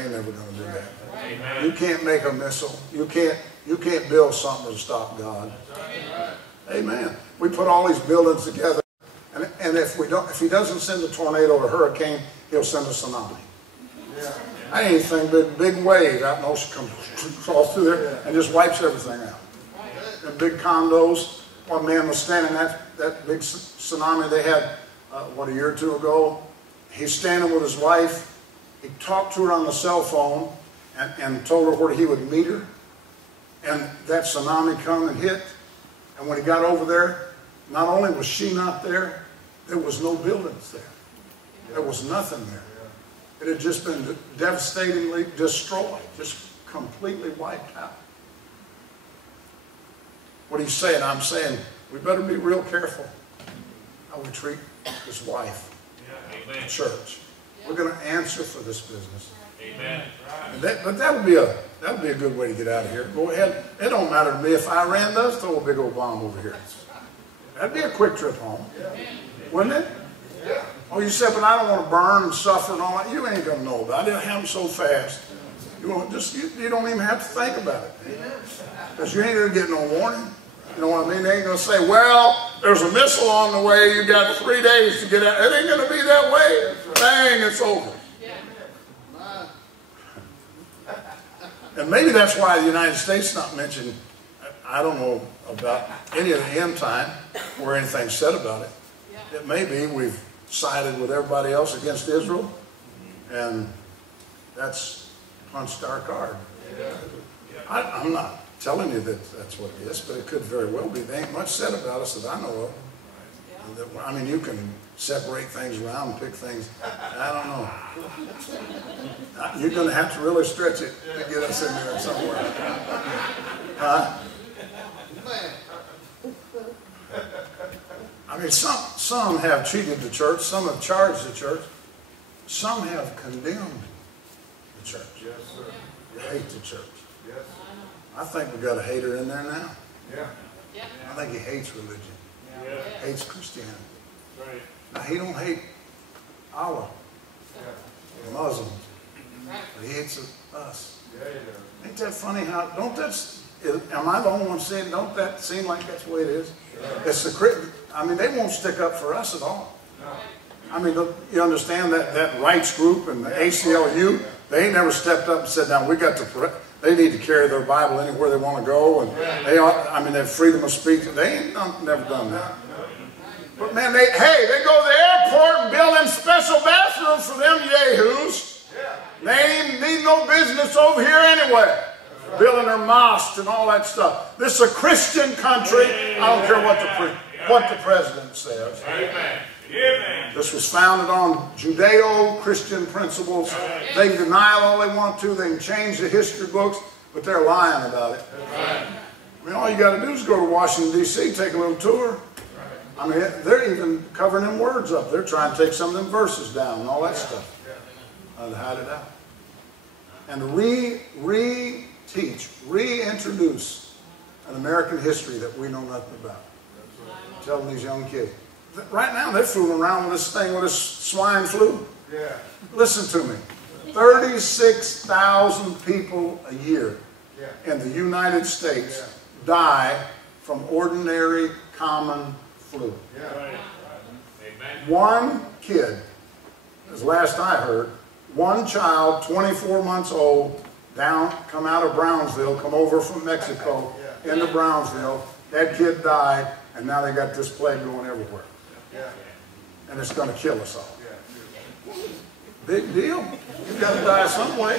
ain't never going to do that. Amen. You can't make a missile. You can't build something to stop God. Amen. We put all these buildings together, and if he doesn't send a tornado or a hurricane, he'll send a tsunami. Anything big wave out in the ocean comes across through there and just wipes everything out. And big condos. One man was standing that big tsunami they had a year or two ago. He's standing with his wife. He talked to her on the cell phone and told her where he would meet her. And that tsunami come and hit. And when he got over there, not only was she not there, there was no buildings there. There was nothing there. It had just been devastatingly destroyed, just completely wiped out. What he's saying, I'm saying, we better be real careful how we treat his wife, the church. We're going to answer for this business. Amen. But that would be a good way to get out of here. Go ahead. It don't matter to me if Iran does throw a big old bomb over here. That'd be a quick trip home, wouldn't it? Oh, you said, but I don't want to burn and suffer and all that. You ain't gonna know about it. It'll happen so fast. You don't even have to think about it, because you ain't gonna get no warning. You know what I mean? They ain't gonna say, well, there's a missile on the way. You got 3 days to get out. It ain't gonna be that way. Bang, it's over. And maybe that's why the United States not mentioned. I don't know about any of the end time where anything's said about it. It may be we've sided with everybody else against Israel, and that's punched our card. I'm not telling you that that's what it is, but it could very well be. There ain't much said about us that I know of. I mean, you can separate things around and pick things. I don't know. You're going to have to really stretch it to get us in there somewhere. Huh? I mean, some have cheated the church, some have charged the church, some have condemned the church. Yes, sir. You hate the church. Yes. I think we've got a hater in there now. Yeah. I think he hates religion. Yeah. Hates Christianity. Right. Now, he don't hate Allah, Yeah. Muslims, but he hates us. Yeah, he does. Ain't that funny how, am I the only one saying, don't that seem like that's the way it is? It's I mean, they won't stick up for us at all. No. I mean, you understand that rights group and the ACLU, they ain't never stepped up and said, now we got to, they need to carry their Bible anywhere they want to go, and they have freedom of speech. They ain't never done that. But man, they go to the airport and build them special bathrooms for them yahoos. They ain't need no business over here anyway. Building their mosques and all that stuff. This is a Christian country. I don't care what the president says. Amen. This was founded on Judeo-Christian principles. They can deny it all they want to. They can change the history books, but they're lying about it. I mean, all you got to do is go to Washington, D.C., take a little tour. I mean, they're even covering them words up. They're trying to take some of them verses down and all that stuff. And hide it out. And reintroduce an American history that we know nothing about. Telling these young kids. Right now, they're fooling around with this thing, with this swine flu. Yeah. Listen to me. 36,000 people a year in the United States die from ordinary, common flu. Right. Amen. One kid, as last I heard, one child, 24 months old, come out of Brownsville, come over from Mexico into Brownsville. That kid died, and now they got this plague going everywhere. And it's going to kill us all. Big deal. You've got to die some way.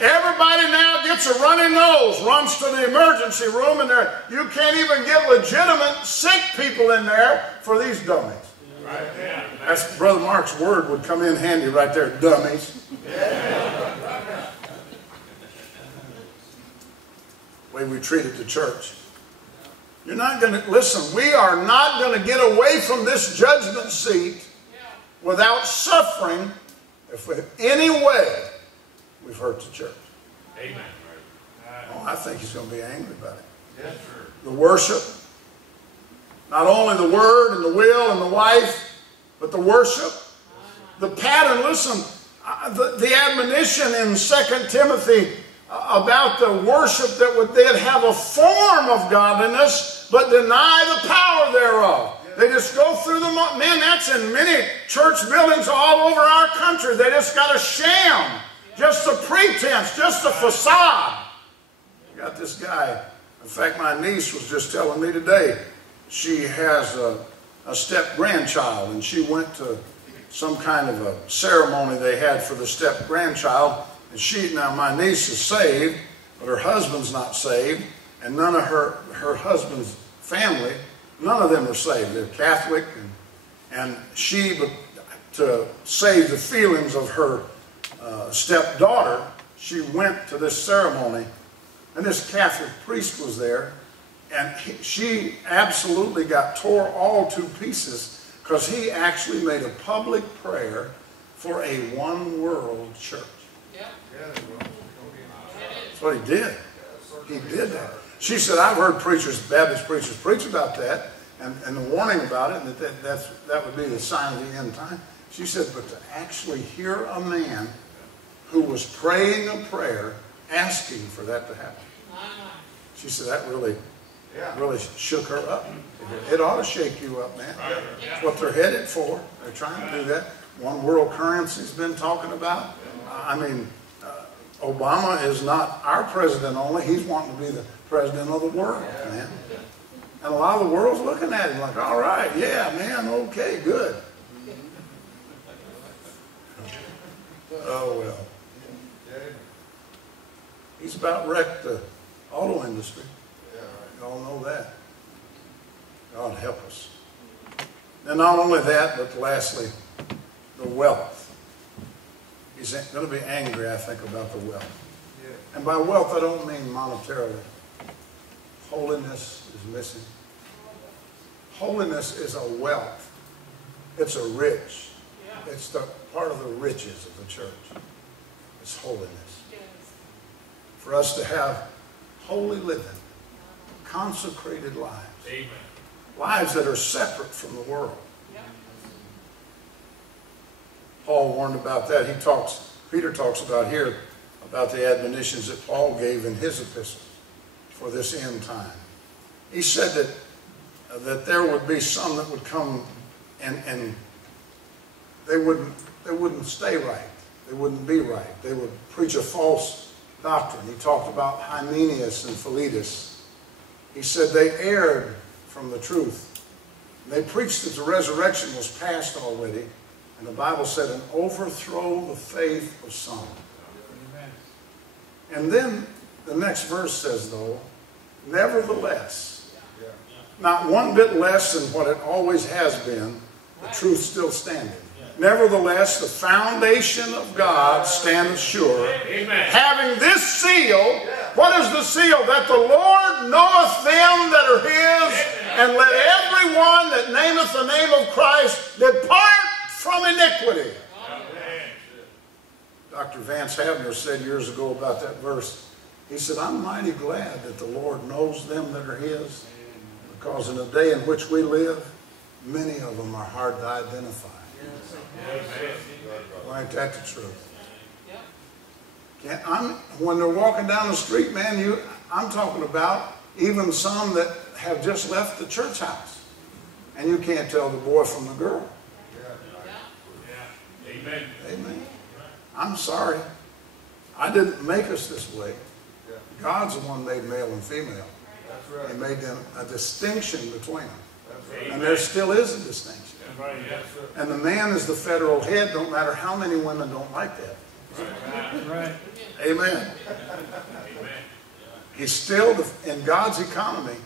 Everybody now gets a runny nose, runs to the emergency room, and you can't even get legitimate sick people in there for these dummies. That's Brother Mark's word would come in handy right there, dummies. The way we treated the church. You're not going to, listen, we are not going to get away from this judgment seat without suffering if in any way we've hurt the church. Amen. Oh, I think he's going to be angry about it. Yes, sir. The worship, not only the word and the will and the wife, but the worship, the pattern. Listen, The admonition in 2 Timothy about the worship that they'd have a form of godliness, but deny the power thereof. They just go through the... Man, that's in many church buildings all over our country. They just got a sham, just a pretense, just a facade. You got this guy. In fact, my niece was just telling me today, she has a step-grandchild, and she went to some kind of a ceremony they had for the step-grandchild. And now my niece is saved, but her husband's not saved, and none of her husband's family, none of them are saved. They're Catholic, and she, to save the feelings of her stepdaughter, she went to this ceremony, and this Catholic priest was there, and she absolutely got tore all to pieces because he actually made a public prayer for a one-world church. That's what he did. He did that. She said, I've heard preachers, Baptist preachers, preach about that and the warning about it, and that would be the sign of the end time. She said, but to actually hear a man who was praying a prayer asking for that to happen. She said, that really shook her up. It ought to shake you up, man. That's what they're headed for. They're trying to do that. One world currency's been talking about. I mean, Obama is not our president only. He's wanting to be the president of the world, man. And a lot of the world's looking at him like, all right, yeah, man, okay, good. Oh, well. He's about wrecked the auto industry. Y'all know that. God help us. And not only that, but lastly, the wealth. He's going to be angry, I think, about the wealth. And by wealth, I don't mean monetarily. Holiness is missing. Holiness is a wealth. It's a rich. It's the part of the riches of the church. It's holiness. For us to have holy living, consecrated lives. Amen. Lives that are separate from the world. Paul warned about that. Peter talks about here, about the admonitions that Paul gave in his epistles for this end time. He said that there would be some that would come and they wouldn't stay right. They wouldn't be right. They would preach a false doctrine. He talked about Hymenaeus and Philetus. He said they erred from the truth. They preached that the resurrection was past already. And the Bible said, and overthrow the faith of some. Amen. And then the next verse says, though, nevertheless, not one bit less than what it always has been, the truth still standing. Nevertheless, the foundation of God standeth sure, Amen. Having this seal. What is the seal? That the Lord knoweth them that are his, and let everyone that nameth the name of Christ depart from iniquity. Amen. Dr. Vance Havner said years ago about that verse, he said, I'm mighty glad that the Lord knows them that are his, because in the day in which we live, many of them are hard to identify. Well, ain't that the truth? When they're walking down the street, man, I'm talking about even some that have just left the church house, and you can't tell the boy from the girl. Amen. Amen. I'm sorry. I didn't make us this way. God's the one made male and female. He made them a distinction between them. And there still is a distinction. And the man is the federal head, no matter how many women don't like that. Right. Amen. He's still, in God's economy,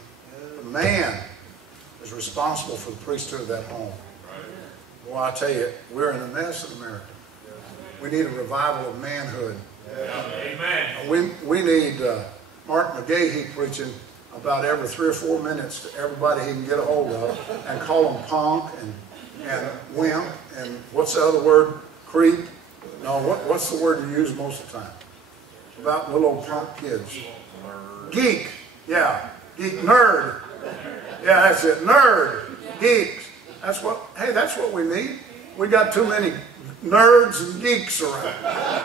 the man is responsible for the priesthood of that home. Well, I tell you, we're in a mess in America. We need a revival of manhood. Amen. We need Mark McGahee preaching about every 3 or 4 minutes to everybody he can get a hold of and call them punk and wimp and what's the other word? Creep? No, what's the word you use most of the time? About little old punk kids. Geek. Yeah. Geek. Nerd. Yeah, that's it. Nerd. Geeks. That's what we need. We got too many nerds and geeks around.